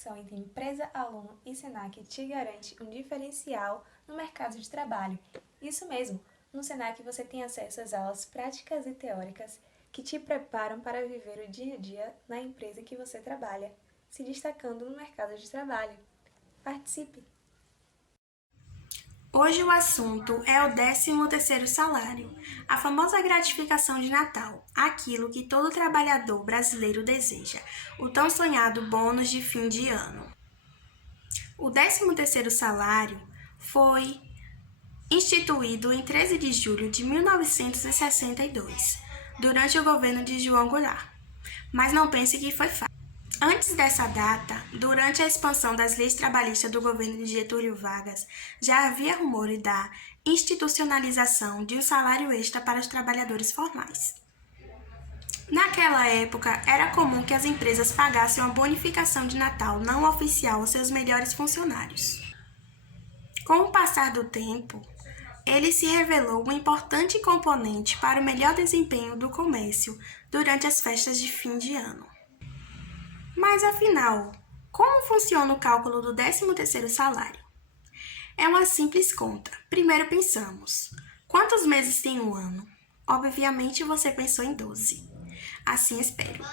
conexão entre empresa, aluno e Senac te garante um diferencial no mercado de trabalho. Isso mesmo, no Senac você tem acesso às aulas práticas e teóricas que te preparam para viver o dia a dia na empresa que você trabalha, se destacando no mercado de trabalho. Participe! Hoje o assunto é o 13º salário, a famosa gratificação de Natal, aquilo que todo trabalhador brasileiro deseja, o tão sonhado bônus de fim de ano. O 13º salário foi instituído em 13 de julho de 1962, durante o governo de João Goulart. Mas não pense que foi fácil. Antes dessa data, durante a expansão das leis trabalhistas do governo de Getúlio Vargas, já havia rumores da institucionalização de um salário extra para os trabalhadores formais. Naquela época, era comum que as empresas pagassem uma bonificação de Natal não oficial aos seus melhores funcionários. Com o passar do tempo, ele se revelou um importante componente para o melhor desempenho do comércio durante as festas de fim de ano. Mas afinal, como funciona o cálculo do 13º salário? É uma simples conta. Primeiro pensamos, quantos meses tem um ano? Obviamente você pensou em 12. Assim espero.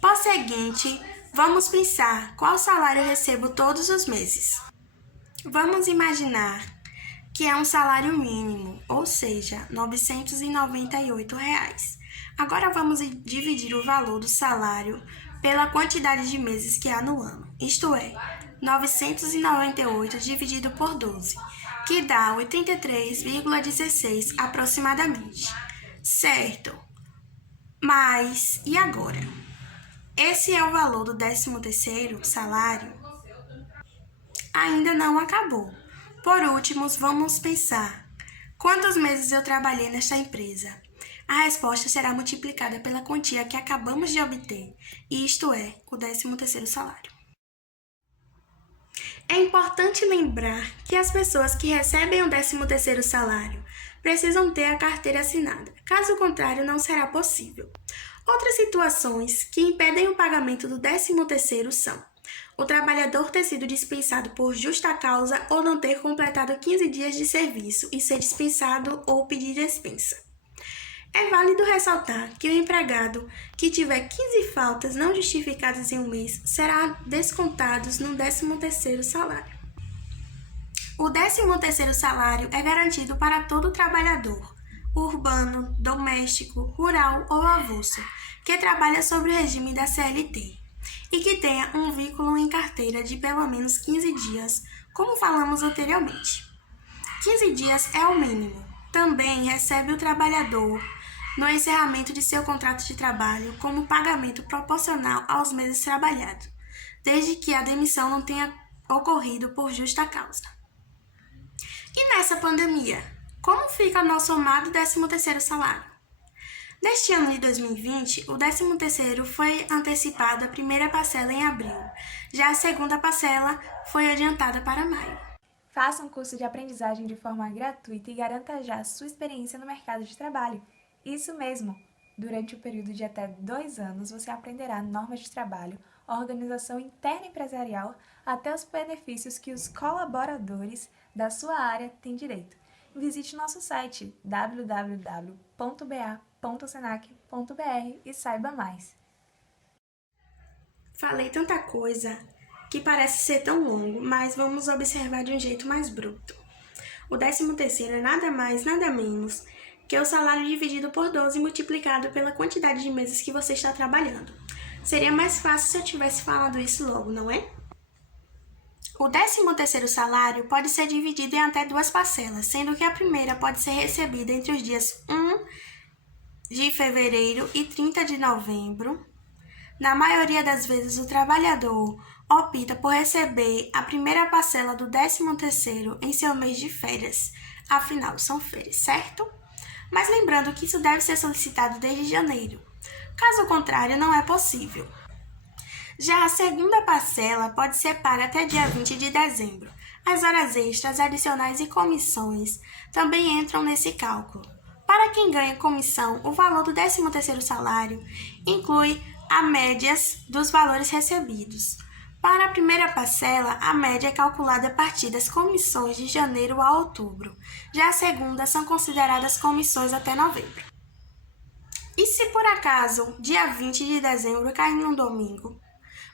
Por seguinte, vamos pensar qual salário eu recebo todos os meses. Vamos imaginar que é um salário mínimo, ou seja, R$ 998. Agora vamos dividir o valor do salário pela quantidade de meses que há no ano, isto é, 998 dividido por 12, que dá 83,16 aproximadamente. Certo? Mas, e agora? Esse é o valor do 13º salário? Ainda não acabou. Por último, vamos pensar, quantos meses eu trabalhei nesta empresa? A resposta será multiplicada pela quantia que acabamos de obter, isto é, o 13º salário. É importante lembrar que as pessoas que recebem o 13º salário precisam ter a carteira assinada, caso contrário não será possível. Outras situações que impedem o pagamento do 13º são o trabalhador ter sido dispensado por justa causa ou não ter completado 15 dias de serviço e ser dispensado ou pedir dispensa. É válido ressaltar que o empregado que tiver 15 faltas não justificadas em um mês será descontado no 13º salário. O 13º salário é garantido para todo trabalhador, urbano, doméstico, rural ou avulso, que trabalha sob o regime da CLT e que tenha um vínculo em carteira de pelo menos 15 dias, como falamos anteriormente. 15 dias é o mínimo. Também recebe o trabalhador no encerramento de seu contrato de trabalho como pagamento proporcional aos meses trabalhados, desde que a demissão não tenha ocorrido por justa causa. E nessa pandemia, como fica nosso amado 13º salário? Neste ano de 2020, o 13º foi antecipado a primeira parcela em abril, já a segunda parcela foi adiantada para maio. Faça um curso de aprendizagem de forma gratuita e garanta já sua experiência no mercado de trabalho. Isso mesmo! Durante o período de até 2 anos, você aprenderá normas de trabalho, organização interna empresarial, até os benefícios que os colaboradores da sua área têm direito. Visite nosso site www.ba.senac.br e saiba mais. Falei tanta coisa que parece ser tão longo, mas vamos observar de um jeito mais bruto. O 13º é nada mais, nada menos que o salário dividido por 12 multiplicado pela quantidade de meses que você está trabalhando. Seria mais fácil se eu tivesse falado isso logo, não é? O 13º salário pode ser dividido em até 2 parcelas, sendo que a primeira pode ser recebida entre os dias 1 de fevereiro e 30 de novembro. Na maioria das vezes, o trabalhador opta por receber a primeira parcela do 13º em seu mês de férias. Afinal, são férias, certo? Mas lembrando que isso deve ser solicitado desde janeiro. Caso contrário, não é possível. Já a segunda parcela pode ser paga até dia 20 de dezembro. As horas extras, adicionais e comissões também entram nesse cálculo. Para quem ganha comissão, o valor do 13º salário inclui a médias dos valores recebidos. Para a primeira parcela, a média é calculada a partir das comissões de janeiro a outubro. Já a segunda são consideradas comissões até novembro. E se por acaso, dia 20 de dezembro cair num domingo?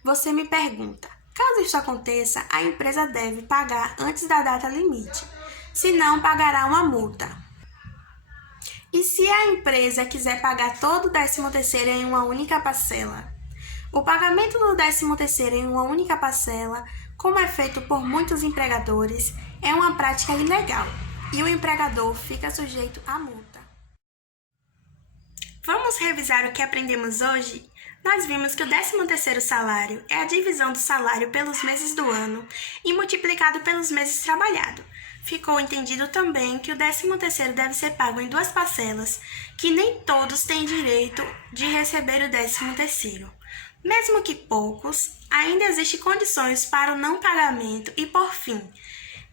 Você me pergunta, caso isso aconteça, a empresa deve pagar antes da data limite, senão pagará uma multa. E se a empresa quiser pagar todo o 13º em uma única parcela? O pagamento do 13º em uma única parcela, como é feito por muitos empregadores, é uma prática ilegal e o empregador fica sujeito à multa. Vamos revisar o que aprendemos hoje? Nós vimos que o 13º salário é a divisão do salário pelos meses do ano e multiplicado pelos meses trabalhados. Ficou entendido também que o 13º deve ser pago em 2 parcelas, que nem todos têm direito de receber o 13º. Mesmo que poucos, ainda existem condições para o não pagamento e, por fim,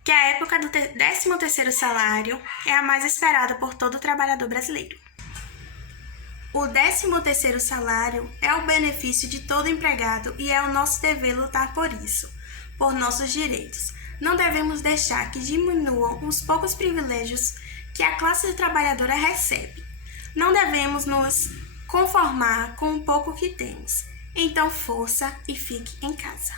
que a época do 13º salário é a mais esperada por todo trabalhador brasileiro. O 13º salário é o benefício de todo empregado e é o nosso dever lutar por isso, por nossos direitos. Não devemos deixar que diminuam os poucos privilégios que a classe trabalhadora recebe. Não devemos nos conformar com o pouco que temos. Então, força e fique em casa.